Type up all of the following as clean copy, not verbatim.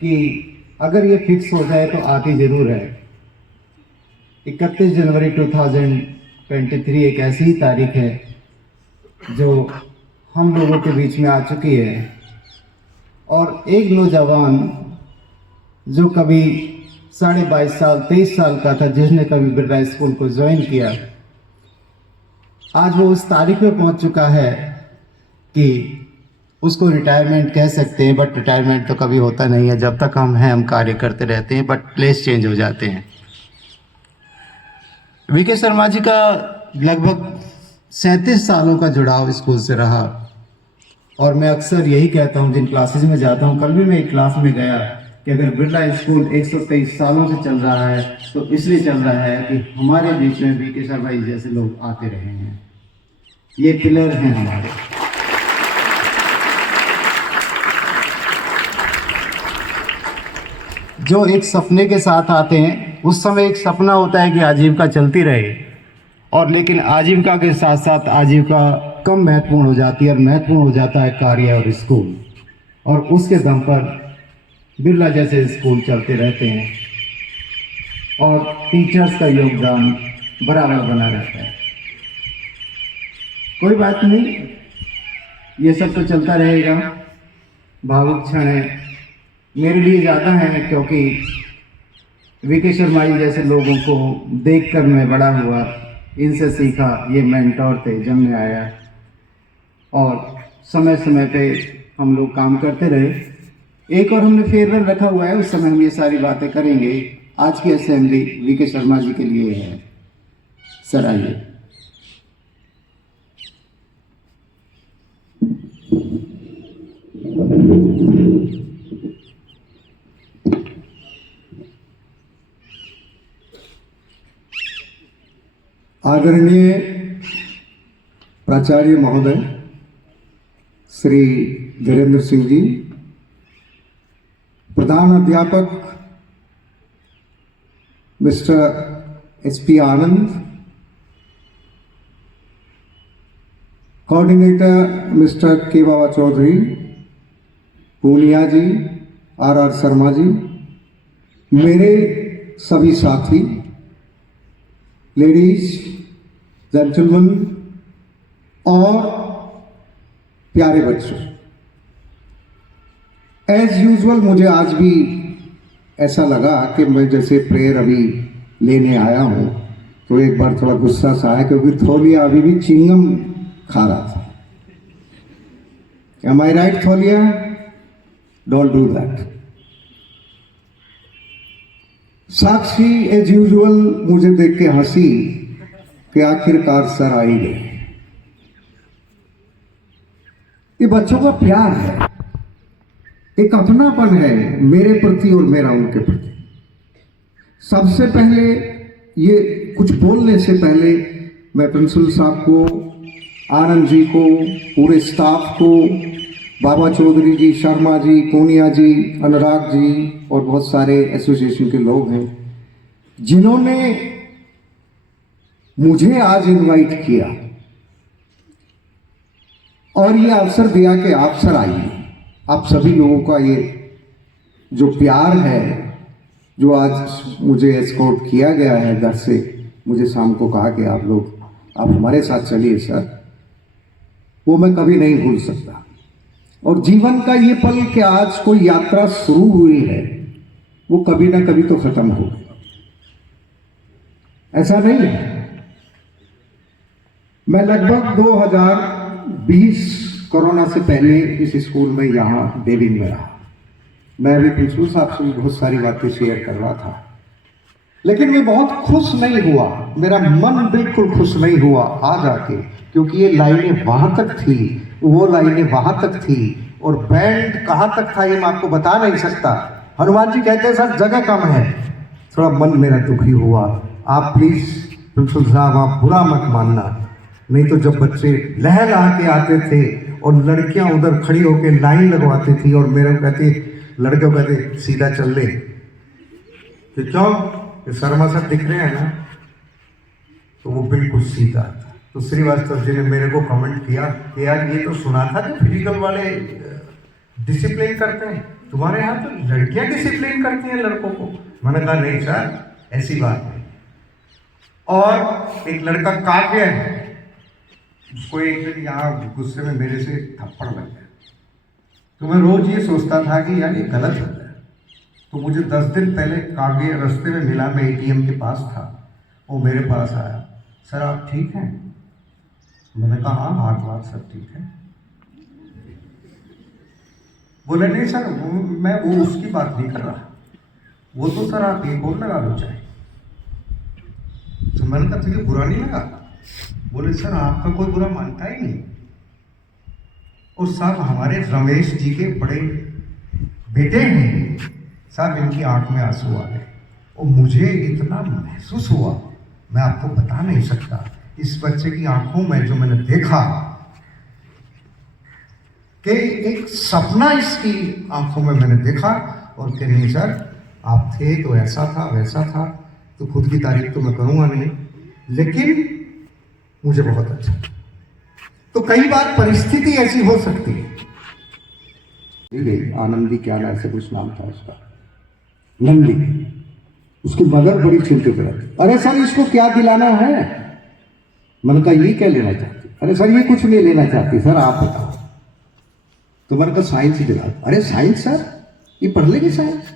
कि अगर ये फिक्स हो जाए तो आती ज़रूर है। 31 जनवरी 2023 एक ऐसी ही तारीख है जो हम लोगों के बीच में आ चुकी है, और एक नौजवान जो कभी 22.5 साल 23 साल का था, जिसने कभी बिरला स्कूल को ज्वाइन किया, आज वो उस तारीख पे पहुंच चुका है कि उसको रिटायरमेंट कह सकते हैं, बट रिटायरमेंट तो कभी होता नहीं है। जब तक हम हैं हम कार्य करते रहते हैं, बट प्लेस चेंज हो जाते हैं। वीके शर्मा जी का लगभग 37 सालों का जुड़ाव स्कूल से रहा, और मैं अक्सर यही कहता हूँ जिन क्लासेज में जाता हूँ। कल भी मैं एक क्लास में गया कि अगर बिरला स्कूल 123 सालों से चल रहा है तो इसलिए चल रहा है कि हमारे बीच में वीके शर्मा जी जैसे लोग आते रहे हैं। ये पिलर हैं हमारे। जो एक सपने के साथ आते हैं, उस समय एक सपना होता है कि आजीविका चलती रहे, और लेकिन आजीविका के साथ साथ आजीविका कम महत्वपूर्ण हो जाती है और महत्वपूर्ण हो जाता है कार्य और स्कूल, और उसके दम पर बिरला जैसे स्कूल चलते रहते हैं और टीचर्स का योगदान बराबर बना रहता है। कोई बात नहीं, ये सब तो चलता रहेगा। भावुक क्षण है मेरे लिए ज़्यादा है, क्योंकि वीके शर्मा जी जैसे लोगों को देखकर मैं बड़ा हुआ, इनसे सीखा। ये मेंटोर थे जब मैं आया, और समय समय पे हम लोग काम करते रहे। एक और हमने फेयरवेल रखा हुआ है, उस समय हम ये सारी बातें करेंगे। आज की असेंबली वीके शर्मा जी के लिए है। सर आइए। आदरणीय प्राचार्य महोदय श्री धीरेन्द्र सिंह जी, प्रधान अध्यापक मिस्टर SP आनंद, कोऑर्डिनेटर मिस्टर के बाबा चौधरी, पूनिया जी, RR शर्मा जी, मेरे सभी साथी, लेडीज, जेंटलमैन और प्यारे बच्चों, एज यूजुअल मुझे आज भी ऐसा लगा कि मैं जैसे प्रेयर अभी लेने आया हूं तो एक बार थोड़ा गुस्सा सा आया, क्योंकि थोलिया अभी भी चिंगम खा रहा था। Am I right, थोलिया? Don't do that. Sakshi as usual मुझे देख के हंसी कि आखिरकार सर आ ही गए। ये बच्चों का प्यार है, एक अपनापन है मेरे प्रति और मेरा उनके प्रति। सबसे पहले ये कुछ बोलने से पहले मैं प्रिंसिपल साहब को, आनंद जी को, पूरे स्टाफ को, बाबा चौधरी जी, शर्मा जी, पूनिया जी, अनुराग जी और बहुत सारे एसोसिएशन के लोग हैं जिन्होंने मुझे आज इनवाइट किया और ये अवसर दिया कि आप सर आइए। आप सभी लोगों का ये जो प्यार है, जो आज मुझे एस्कॉर्ट किया गया है घर से, मुझे शाम को कहा कि आप हमारे साथ चलिए सर, वो मैं कभी नहीं भूल सकता। और जीवन का ये पल कि आज कोई यात्रा शुरू हुई है, वो कभी ना कभी तो खत्म होगी, ऐसा नहीं है। मैं लगभग 2020 कोरोना से पहले इस स्कूल में यहाँ डेविन में रहा। मैं भी प्रिंसिपल साहब से बहुत सारी बातें शेयर कर रहा था, लेकिन मैं बहुत खुश नहीं हुआ, मेरा मन बिल्कुल खुश नहीं हुआ आज आके, क्योंकि ये लाइनें वहां तक थी, वो लाइनें वहां तक थी, और बैंड कहाँ तक था ये मैं आपको बता नहीं सकता। हनुमान जी कहते हैं सर जगह कम है। थोड़ा मन मेरा दुखी हुआ। आप प्लीज प्रिंसिपल साहब आप बुरा मत मानना, नहीं तो जब बच्चे लहला के आते थे और लड़कियां उधर खड़ी होकर लाइन लगवाती थी और मेरे को कहती, लड़के कहते सीधा चल ले, तो क्यों शर्मा सर दिख रहे हैं ना, तो वो बिल्कुल सीधा था। तो श्रीवास्तव जी ने मेरे को कमेंट किया कि यार ये तो सुना था कि फिजिकल वाले डिसिप्लिन करते हैं, तुम्हारे यहाँ तो लड़कियां डिसिप्लिन करती हैं लड़कों को। मैंने कहा नहीं सर, ऐसी बात है। और एक लड़का काव्य है, उसको एक दिन यहाँ गुस्से में मेरे से थप्पड़ लग गया। तो मैं रोज ये सोचता था कि यार ये गलत होता है। तो मुझे 10 दिन पहले काव्य रास्ते में मिला, मैं ATM के पास था, वो मेरे पास आया, सर आप ठीक हैं? मैंने कहा हाँ, हाथ वाथ सब ठीक है। बोले नहीं सर, मैं वो उसकी बात नहीं कर रहा, वो तो सर आप एक और लगा लो चाहे। तो मैंने कहा तुझे बुरा नहीं लगा? बोले सर आपका कोई बुरा मानता ही नहीं। और साहब हमारे रमेश जी के बड़े बेटे हैं साहब, इनकी आंख में आंसू आ गए और मुझे इतना महसूस हुआ, मैं आपको बता नहीं सकता। इस बच्चे की आंखों में जो मैंने देखा कि एक सपना इसकी आंखों में मैंने देखा, और कि नहीं सर आप थे तो ऐसा था वैसा था। तो खुद की तारीफ तो मैं करूंगा नहीं, लेकिन मुझे बहुत अच्छा। तो कई बार परिस्थिति ऐसी हो सकती है। आनंदी क्या ना ऐसे कुछ नाम था उसका, नंदी, उसकी मदर बड़ी चिंतित रहती, अरे सर इसको क्या दिलाना है? मैंने कहा ये क्या लेना चाहती? अरे सर ये कुछ नहीं लेना चाहती, सर आप बताओ। तो मैंने कहा साइंस दिला। अरे साइंस सर, ये पढ़ लेगी साइंस?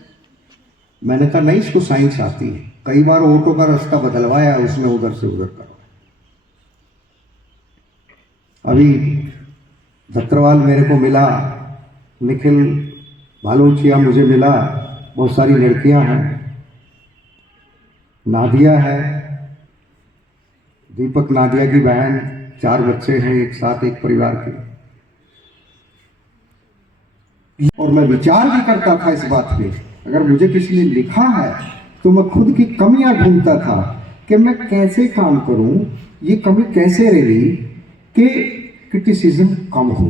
मैंने कहा नहीं, इसको साइंस आती है, कई बार ऑटो का रास्ता बदलवाया उसने, उधर से उधर करवाया। अभी धत्रवाल मेरे को मिला, निखिल बालोचिया मुझे मिला, बहुत सारी लड़कियां हैं, नादिया है, दीपक नादिया की बहन, 4 बच्चे हैं एक साथ एक परिवार के। और मैं विचार भी करता था इस बात पे, अगर मुझे किसी ने लिखा है तो मैं खुद की कमियां ढूंढता था कि मैं कैसे काम करूं, ये कमी कैसे रही कि क्रिटिसिज्म कम हो।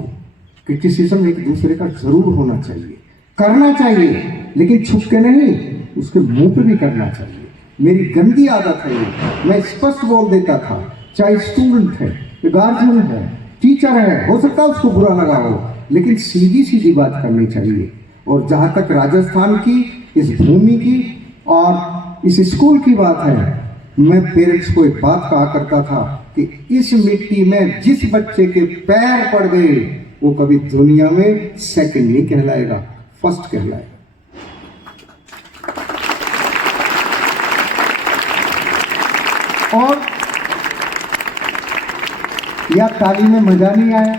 क्रिटिसिज्म एक दूसरे का जरूर होना चाहिए, करना चाहिए, लेकिन छुप के नहीं, उसके मुंह पे भी करना चाहिए। मेरी गंदी आदत है ये, मैं स्पष्ट बोल देता था, चाहे स्टूडेंट है, गार्जियन है, टीचर है, हो सकता है उसको बुरा लगा हो, लेकिन सीधी सीधी बात करनी चाहिए। और जहां तक राजस्थान की, इस भूमि की और इस स्कूल की बात है, मैं पेरेंट्स को एक बात कहा करता था कि इस मिट्टी में जिस बच्चे के पैर पड़ गए वो कभी दुनिया में सेकंड नहीं कहलाएगा, फर्स्ट कहलाएगा। और या ताली में मजा नहीं आया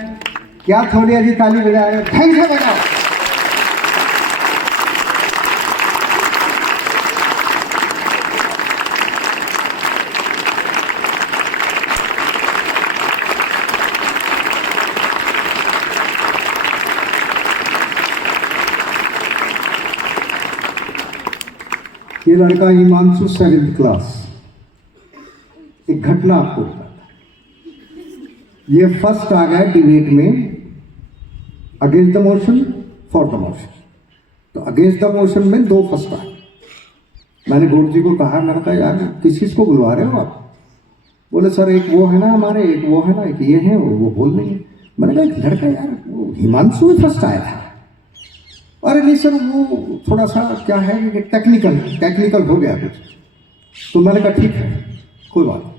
क्या? थोड़ी अजी ताली बजा रहे, ढंग से बजाओ। ये लड़का हिमांशु 7th क्लास, एक घटना आपको बताता। ये फर्स्ट आ गया डिबेट में, against the motion, for the motion. तो अगेंस्ट द मोशन में 2 फर्स्ट आए। मैंने गौड़ जी को कहा, मैंने कहा यार किस चीज को बुलवा रहे हो आप? बोले सर एक वो है ना हमारे, एक वो है ना, एक ये है, वो बोल रही है। मैंने कहा एक लड़का यार वो हिमांशु में फर्स्ट आया था। अरे नहीं सर वो थोड़ा सा क्या है कि टेक्निकल हो गया कुछ। तो मैंने कहा ठीक है, कोई बात।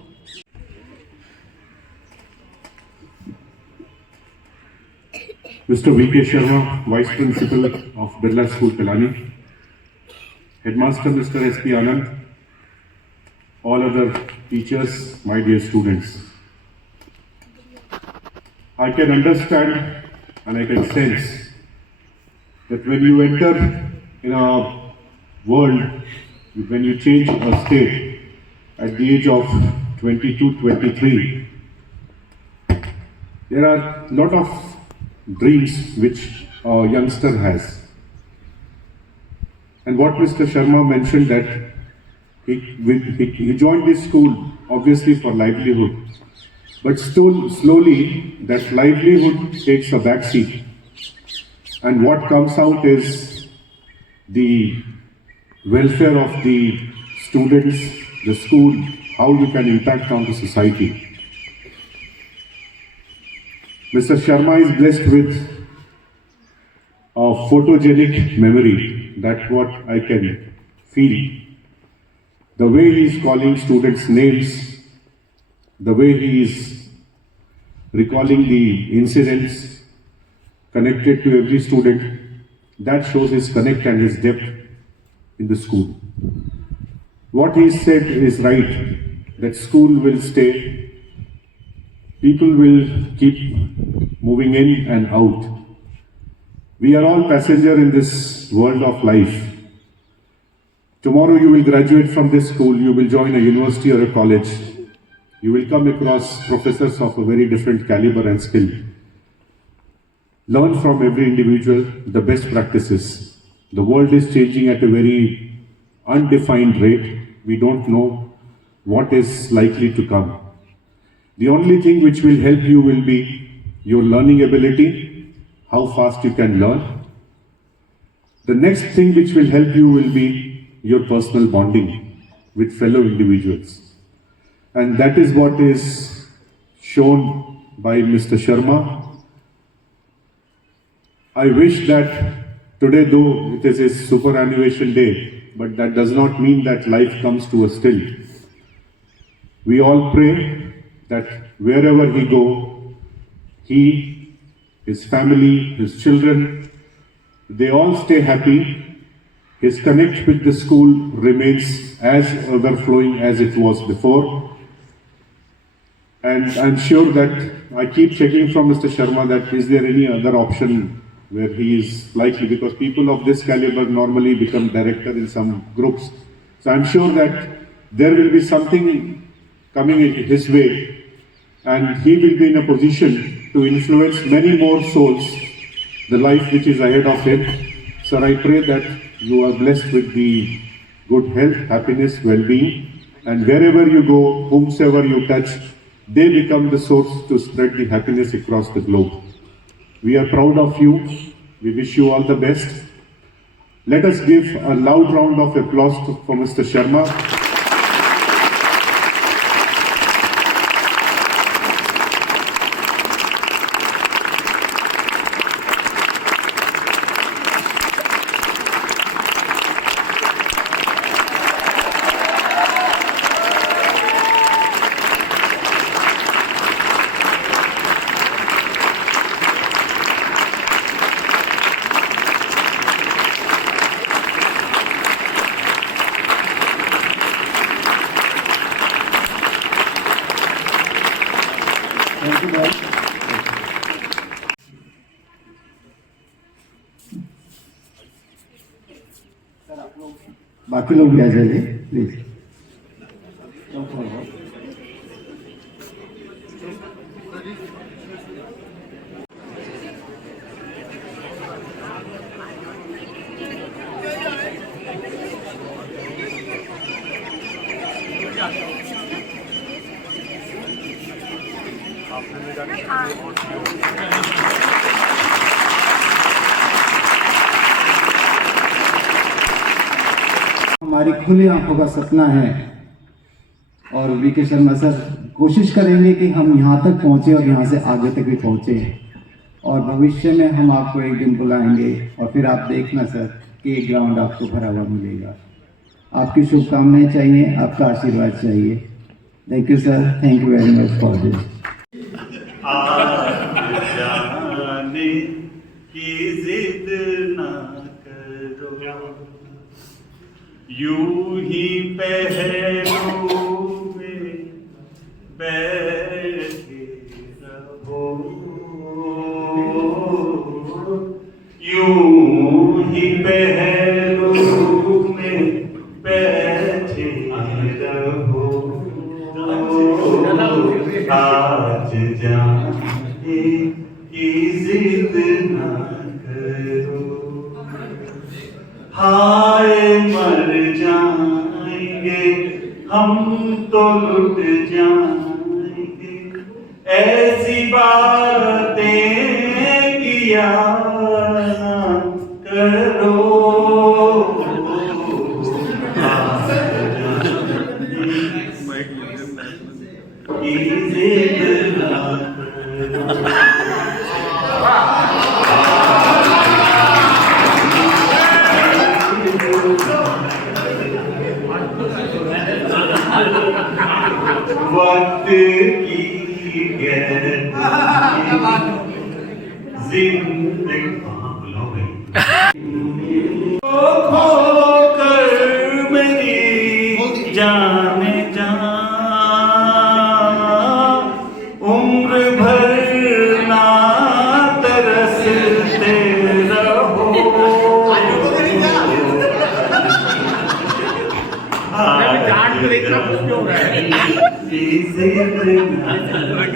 Mr. V.K. Sharma, Vice Principal of Birla School, Pilani, Headmaster Mr. S.P. Anand, all other teachers, my dear students. I can understand and I can sense that when you enter in a world, when you change a state at the age of 22, 23, there are a lot of dreams which a youngster has. And what Mr. Sharma mentioned that he joined this school obviously for livelihood, but slowly that livelihood takes a back seat. And what comes out is the welfare of the students, the school, how you can impact on the society. Mr. Sharma is blessed with of photogenic memory. That's what I can feel. The way he is calling students' names, the way he is recalling the incidents connected to every student, that shows his connect and his depth in the school. What he said is right, that school will stay, people will keep moving in and out. We are all passengers in this world of life. Tomorrow you will graduate from this school, you will join a university or a college. You will come across professors of a very different caliber and skill. Learn from every individual the best practices. The world is changing at a very undefined rate. We don't know what is likely to come. The only thing which will help you will be your learning ability, how fast you can learn. The next thing which will help you will be your personal bonding with fellow individuals. And that is what is shown by Mr. Sharma. I wish that today, though it is his superannuation day, but that does not mean that life comes to a still. We all pray that wherever he go, he, his family, his children, they all stay happy. His connect with the school remains as overflowing as it was before. And I'm sure that I keep checking from Mr. Sharma that is there any other option where he is likely, because people of this caliber normally become director in some groups. So I'm sure that there will be something coming in his way and he will be in a position to influence many more souls, the life which is ahead of him. Sir, I pray that you are blessed with the good health, happiness, well-being, and wherever you go, whomsoever you touch, they become the source to spread the happiness across the globe. We are proud of you. We wish you all the best. Let us give a loud round of applause for Mr. Sharma. बाकी लोग भी आ जाइए please. हमारी खुली आंखों का सपना है और वीके शर्मा सर कोशिश करेंगे कि हम यहाँ तक पहुँचे और यहाँ से आगे तक भी पहुँचे और भविष्य में हम आपको एक दिन बुलाएंगे और फिर आप देखना सर कि एक ग्राउंड आपको भरा हुआ मिलेगा। आपकी शुभकामनाएं चाहिए, आपका आशीर्वाद चाहिए। Thank you sir, thank you very much for this. जाने की जिद ना करो, यूं ही पहलू में बैठे रहो, यूं ही पहलू में बैठे रहो, आज जाने की जिद ना करो, हाय मर जाएंगे हम तो लुट जाएंगे, ऐसी बातें किया ना करो, आज जाने की जिद ना करो। वक्त की गहराई जिंदगी बुलाओ भाई खो कर मेरी जान जा उम्र भर ना तरसते रहो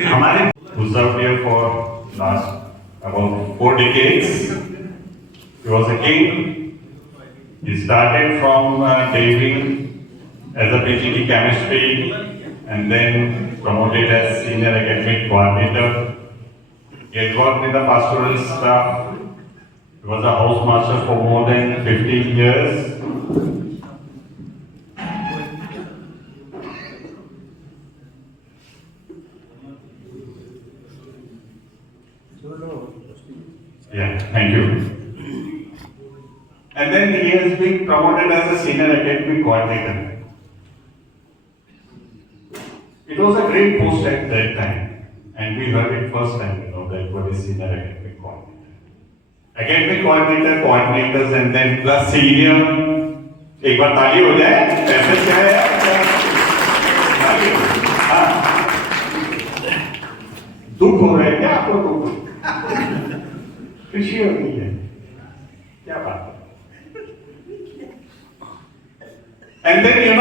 हमारे who served here for last about 4 decades. He was a king. He started from Delhi as a PhD chemistry and then promoted as senior academic coordinator. He had worked in the pastoral staff. He was a housemaster for more than 15 years. Yeah, thank you. And then he has been promoted as a senior academic coordinator. It was a great post at that time, and we heard it first time, that what is senior academic coordinator. Academic coordinator, coordinators, and then plus senior. एक बार ताली हो जाए, ऐसे क्या है? हाँ। दुख हो रहा है क्या आपको दुख? खुशी होती है क्या बात है and then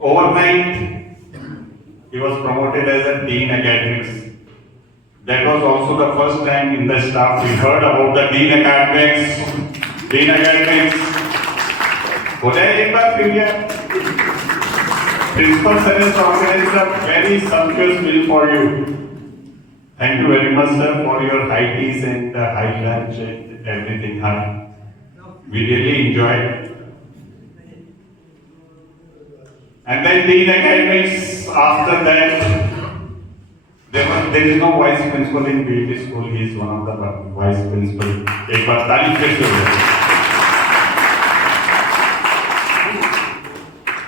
overnight he was promoted as a dean academics. That was also the first time in the staff we heard about the dean academics. हो जाए एक बार फिर क्या principal sir has organized a very sumptuous meal for you. Thank you very much, sir, for your high teas and high lunch and everything. We really enjoyed. And then Dean Academics, after that, there is no vice principal in BET school. He is one of the vice principal. एक बार ताली फिर से हो जाए.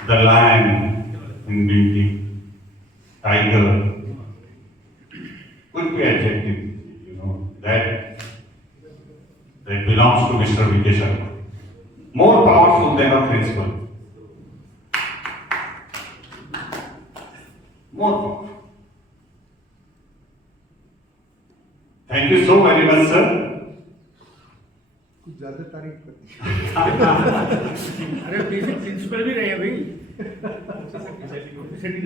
The lion in BET, tiger. Could be adjective, that belongs to Mr. V.K. Sharma. More powerful than a principal. More powerful. Thank you so very much, sir. कुछ ज्यादा तारीफ करती अरे प्रिंसिपल भी रहे भाई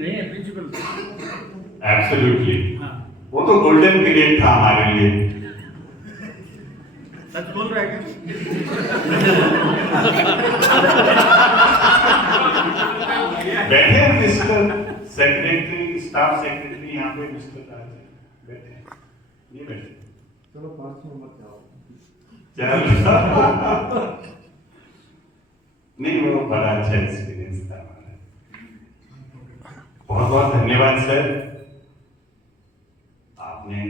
रहे हैं प्रिंसिपल Absolutely. वो तो गोल्डन पीरियड था हमारे लिए. सच बोल रहा है बैठे हैं मिस्टर सेक्रेटरी, स्टाफ सेक्रेटरी यहाँ पे मिस्टर बैठे हैं. ये बैठे. चलो 5 नंबर जाओ. नहीं वो बड़ा अच्छा एक्सपीरियंस था हमारा. बहुत बहुत धन्यवाद सर. आपने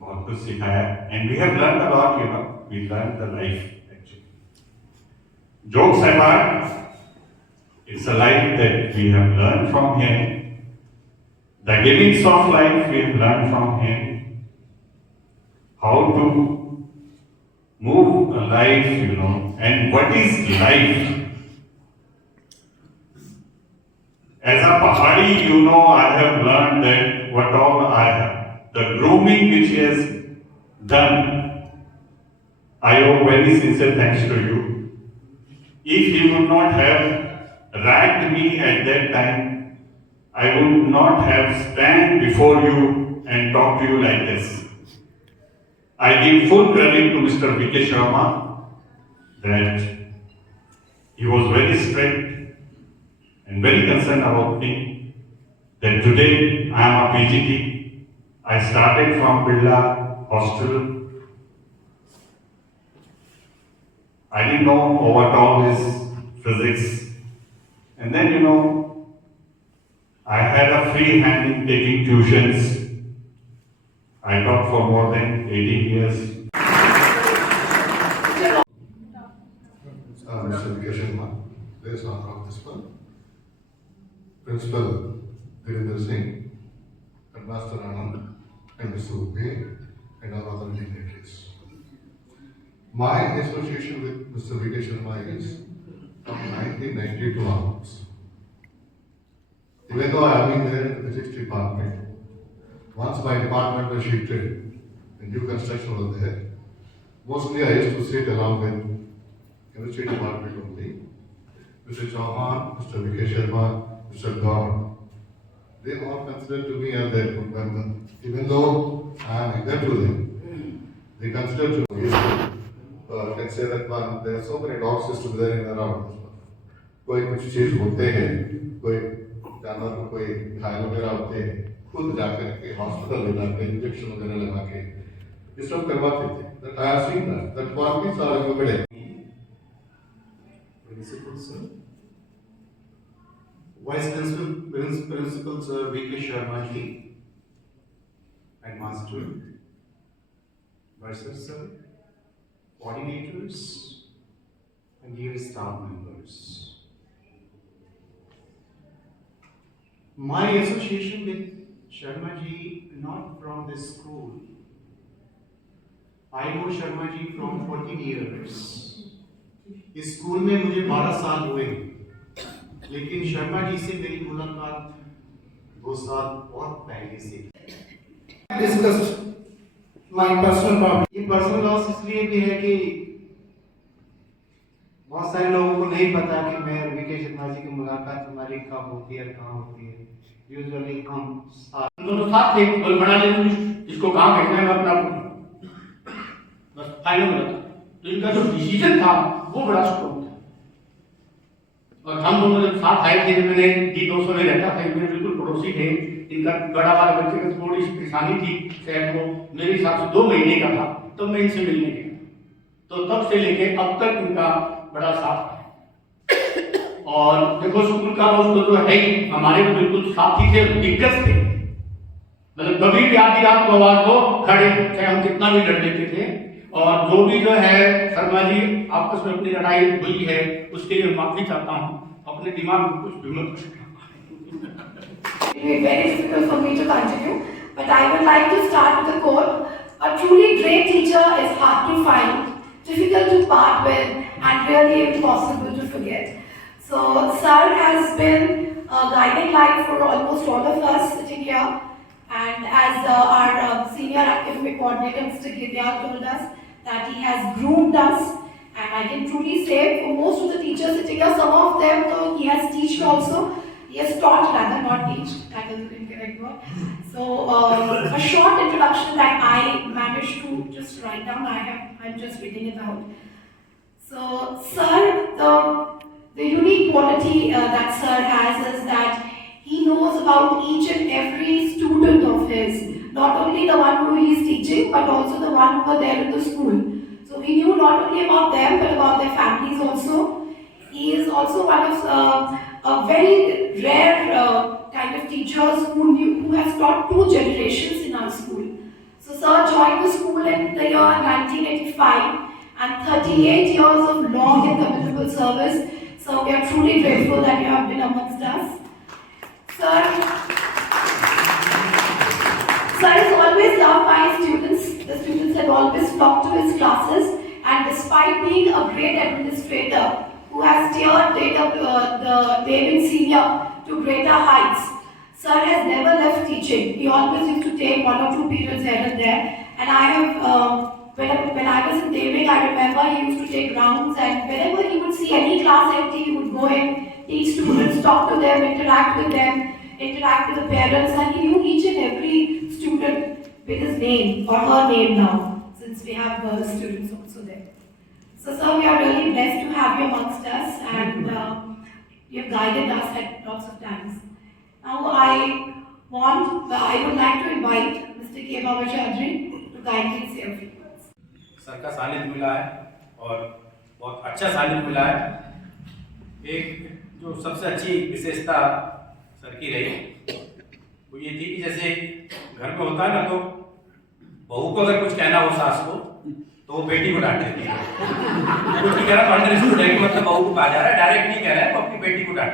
बहुत कुछ सिखाया and we have learned a lot, we learned the life actually. Jokes apart, it's a life that we have learned from him. The gimmicks of life we have learned from him. How to move a life, and what is life? As a Pahadi, I have learned that what all I have. The grooming which he has done, I owe very sincere thanks to you. If he would not have ragged me at that time, I would not have stand before you and talk to you like this. I give full credit to Mr. V.K. Sharma that he was very strict and very concerned about me. That today I am a PGT. I started from Birla Hostel. I didn't know what all is physics. And then, I had a free hand in taking tuitions. I taught for more than 18 years. Mr. V.K. Sharma, there is honor of this one. Principal Virendra Singh, and Master Anand, and Mr. Upe, and our other dignitaries. My association with Mr. Vikesh Sharma is from 1992 onwards. Even though I have been there in the physics department, once my department was shifted and new construction was there, mostly I used to sit along with chemistry department only. Mr. Chauhan, Mr. Vikesh Sharma, Mr. Gaur, they all consider to me as their good member. Even though I am equal to them, they consider to me, can say that one, there are so many dog systems there in around. कोई कुछ चीज होते हैं, कोई जानवर को कोई घायल वगैरह होते हैं, खुद जाकर के हॉस्पिटल ले जाके इंजेक्शन वगैरह लगा के ये सब करवाते थे. That I have seen that qualities are everywhere. Principal sir, Vice Principal Sir Vikesh Sharma ji, Headmaster, Bursar sir, coordinators, and dear staff members. My association with Sharma ji, not from this school. I know Sharma ji from 14 years. इस school में मुझे 12 साल हुए, लेकिन शर्मा जी से मेरी मुलाकात 2 साल बहुत पहले से। Discussed my personal problem. ये पर्सनल लॉस इसलिए भी है कि बहुत सारे लोगों को नहीं पता कि मैं विकेश शर्मा जी की मुलाकात हमारी कब होती है, कहाँ होती है। यूजुअली हम दोनों साथ थे, बल बना ले इसको कहाँ भेजना है अपना बस फाइनल बना। तो इनका जो डिसीजन था वो बड़ा स्ट्रॉन्ग था और हम दोनों जब साथ आए थे, मैंने D200 में रहता था, मेरे बिल्कुल पड़ोसी थे। इनका बड़ा वाला बच्चे को थोड़ी सी परेशानी थी, शायद वो मेरे हिसाब से 2 महीने का था, तब मैं इनसे मिलने गया। तो तब से लेके अब तक इनका बड़ा साथ है। और देखो स्कूल का दोस्त तो है ही, हमारे तो बिल्कुल साथी थे, दिग्गज थे। मतलब कभी भी आधी रात को आवाज हो खड़े, चाहे हम कितना भी लड़ लेते थे। और जो भी जो है शर्मा जी आपस में अपनी लड़ाई हुई है उसके लिए माफी चाहता हूँ, अपने दिमाग में कुछ भी मत It will be very difficult for me to continue, but I would like to start with a quote. A truly great teacher is hard to find, difficult to part with, and really impossible to forget. So, Sir has been a guiding light for almost all of us sitting here, and as our senior academic coordinator, Mr. Gideon, told us that he has groomed us, and I can truly say for most of the teachers sitting here, some of them though he has taught also. He has taught rather, not teach, that is the incorrect word. So, a short introduction that I managed to just write down, I'm just reading it out. So, Sir, the unique quality that Sir has is that he knows about each and every student of his, not only the one who he is teaching, but also the one who are there in the school. So, he knew not only about them, but about their families also. He is also one of a very rare kind of teachers who has taught 2 generations in our school. So Sir joined the school in the year 1985 and 38 years of long and commendable service. So we are truly grateful that you have been amongst us. Sir is always loved by his students. The students have always flocked to his classes, and despite being a great administrator, who has steered the David Senior to greater heights, Sir has never left teaching. He always used to take 1 or 2 periods here and there. And I have, when I was in David, I remember he used to take rounds, and whenever he would see any class empty, he would go in, teach students, talk to them, interact with them, interact with the parents, and he knew each and every student with his name or her name now, since we have girl students also there. So, Sir, we are really blessed to have you amongst us, and you have guided us at lots of times. Now, I would like to invite Mr. K. Baba Chaudhary to kindly say a few words. Sir का सानिध्य मिला है और बहुत अच्छा सानिध्य मिला है। एक जो सबसे अच्छी विशेषता सर की रही वो ये थी कि जैसे घर में होता है ना, तो बहू को अगर कुछ कहना हो सास को तो वो बेटी को डांट देती है। कुछ नहीं कह रहा, अंडरस्टूड है कि मतलब बहू को कहा जा रहा है, डायरेक्ट नहीं कह रहा है, वो अपनी बेटी को डांट।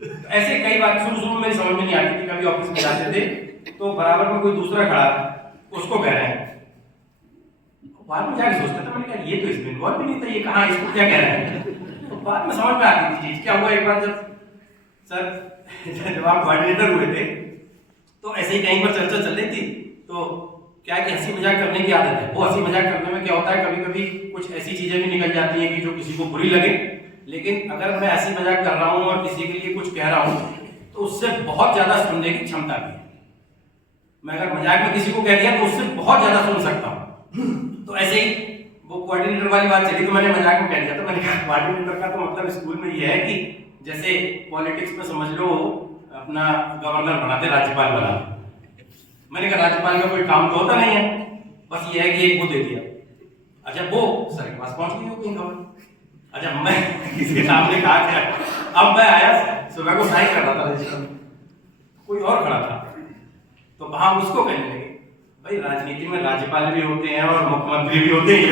तो ऐसे कई बात शुरू में मेरी समझ में नहीं आती थी। कभी ऑफिस में जाते थे तो बराबर में कोई दूसरा खड़ा उसको कह रहे हैं, बाद में जाके सोचता था, मैंने कहा ये तो इसमें इन्वॉल्व भी नहीं था, ये कहाँ इसको क्या कह रहे हैं। तो बाद में समझ में आती थी चीज। क्या हुआ एक बार जब आप कोऑर्डिनेटर हुए थे तो ऐसे ही कहीं पर चर्चा चल रही थी, तो क्या कि हंसी मजाक करने की आदत है। वो हंसी मजाक करने में क्या होता है, कभी कभी कुछ ऐसी चीजें भी निकल जाती हैं कि जो किसी को बुरी लगे, लेकिन अगर मैं हंसी मजाक कर रहा हूँ और किसी के लिए कुछ कह रहा हूँ तो उससे बहुत ज्यादा सुनने की क्षमता भी है। मैं अगर मजाक में किसी को कह दिया तो उससे बहुत ज्यादा सुन सकता हूँ। तो ऐसे ही वो कोऑर्डिनेटर वाली बात चली तो मैंने मजाक में कह दिया। तो मैंने कहा कोऑर्डिनेटर का तो मतलब स्कूल में ये है कि जैसे पॉलिटिक्स में समझ लो अपना गवर्नर बनाते, राज्यपाल बनाते। मैंने कहा राज्यपाल का कोई काम तो होता नहीं है, बस ये है कि एक वो दे दिया। अच्छा वो सर के पास पहुंच गई हो कहीं खबर। अच्छा मैं किसी के सामने कहा क्या, अब मैं आया सुबह को साइन कर रहा था रजिस्टर में, कोई और खड़ा था तो वहां उसको कहने लगे भाई राजनीति में राज्यपाल भी होते हैं और मुख्यमंत्री भी होते हैं।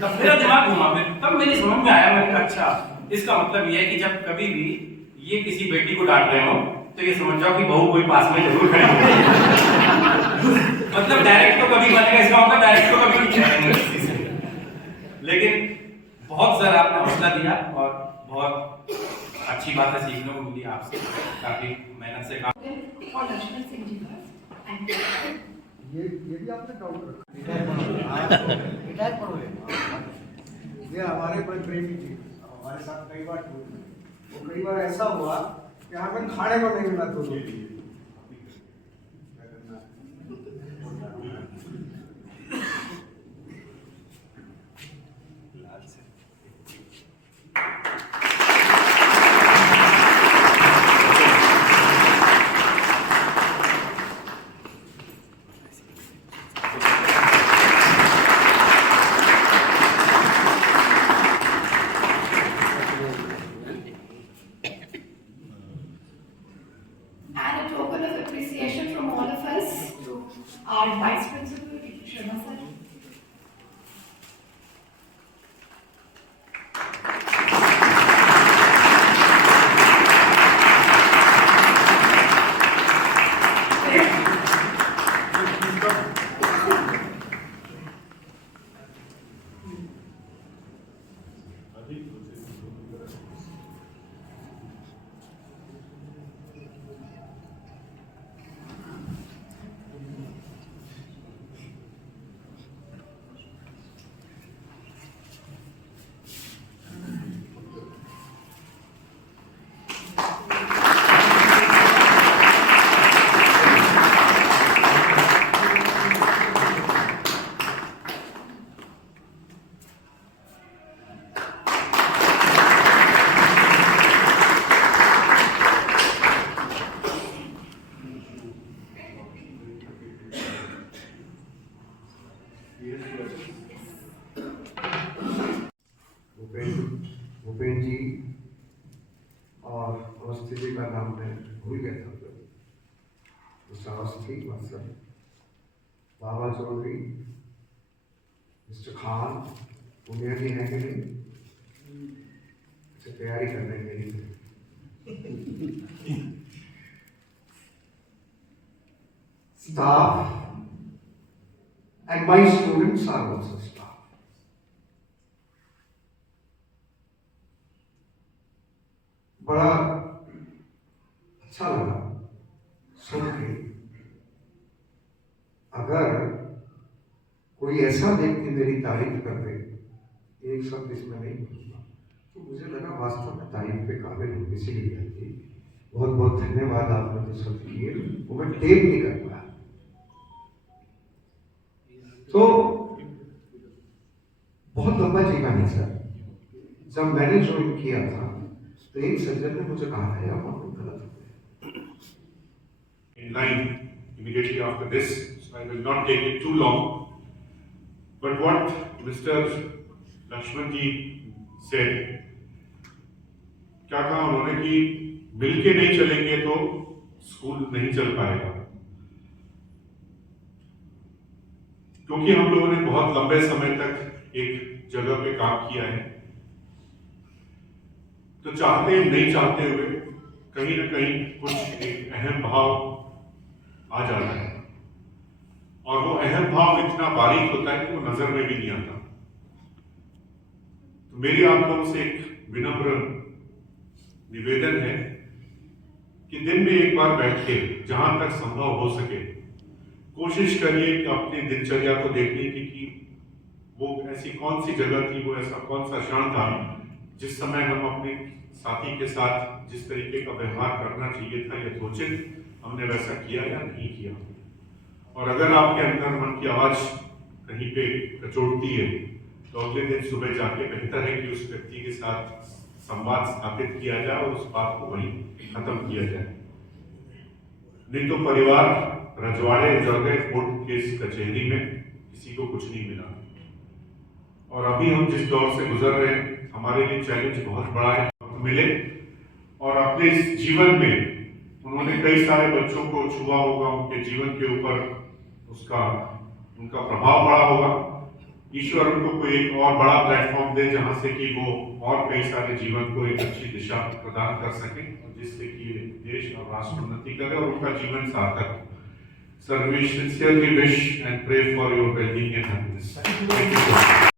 तब मेरा दिमाग घुमा, तब मेरी समझ में आया। मैंने कहा अच्छा इसका मतलब ये है कि जब कभी भी ये किसी बेटी को डांट रहे हो तो ये समझ जाओ कि बहू कोई पास में जरूर खड़ी होगी। मतलब डायरेक्ट तो कभी बनेगा, इसका मतलब डायरेक्ट तो कभी नहीं कहेंगे किसी से। लेकिन बहुत सर आपने हौसला दिया और बहुत अच्छी बात है, सीखने को मिली आपसे, काफी मेहनत से काम। और लक्ष्मण सिंह जी का थैंक यू। ये भी आपने डाउट रखा, रिटायर पढ़ोगे। ये हमारे बड़े प्रेमी थे, हमारे साथ कई बार टूर में, वो कई बार ऐसा हुआ कि हमें खाने को नहीं मिला तो And a token of appreciation from all of us to our Vice Principal, Sharma sir. Bhupen जी और अवस्थी जी का नाम मैं भूल गया था। उस अवस्थी मतलब बाबा चौधरी, मिस्टर खान, पुनिया जी हैं कि नहीं, तैयारी करने के लिए staff and my students are also staff. बड़ा अच्छा लगा सुन के। अगर कोई ऐसा व्यक्ति मेरी तारीफ कर दे, एक शब्द इसमें नहीं बोलूंगा, तो मुझे लगा वास्तव में तारीफ के काबिल हूँ, इसीलिए थी। बहुत बहुत धन्यवाद आपने जो शब्द किए, वो मैं टेप नहीं कर पाया। तो बहुत लंबा जीवन है सर। जब मैंने ज्वाइन किया था तो एक सज्जन ने मुझे कहा है आप गलत हो गए। In line immediately after this, so I will not take it too long. But what Mr. Lakshman ji said, क्या कहा उन्होंने कि मिलके नहीं चलेंगे तो स्कूल नहीं चल पाएगा, क्योंकि हम लोगों ने बहुत लंबे समय तक एक जगह पे काम किया है। तो चाहते नहीं चाहते हुए कहीं ना कहीं कुछ एक अहम भाव आ जाता है, और वो अहम भाव इतना बारीक होता है कि वो नजर में भी नहीं आता। तो मेरी आप लोगों से एक विनम्र निवेदन है कि दिन में एक बार बैठ के जहां तक संभव हो सके कोशिश करिए कि अपनी दिनचर्या को देखने की कि वो ऐसी कौन सी जगह थी, वो ऐसा कौन सा क्षण था जिस समय हम अपने साथी के साथ जिस तरीके का व्यवहार करना चाहिए था यथोचित हमने वैसा किया या नहीं किया। और अगर आपके अंदर मन की आवाज कहीं पे कचोटती है तो अगले दिन सुबह जाके बेहतर है कि उस व्यक्ति के साथ संवाद स्थापित किया जाए और उस बात को वहीं खत्म किया जाए। नहीं तो परिवार रजवाड़े जड़ गए कोर्ट केस कचहरी में, किसी को कुछ नहीं मिला। और अभी हम जिस दौर से गुजर रहे हैं हमारे लिए चैलेंज बहुत बड़ा है। मिले और अपने इस जीवन में उन्होंने कई सारे बच्चों को छुआ होगा, उनके जीवन के ऊपर उनका प्रभाव पड़ा होगा। ईश्वर उनको कोई एक और बड़ा प्लेटफॉर्म दे जहां से कि वो और कई सारे जीवन को एक अच्छी दिशा प्रदान कर सके और जिससे कि देश और राष्ट्र उन्नति करे और उनका जीवन सार्थक हो। Sir, we sincerely wish and pray for your well-being and happiness. Thank you so much.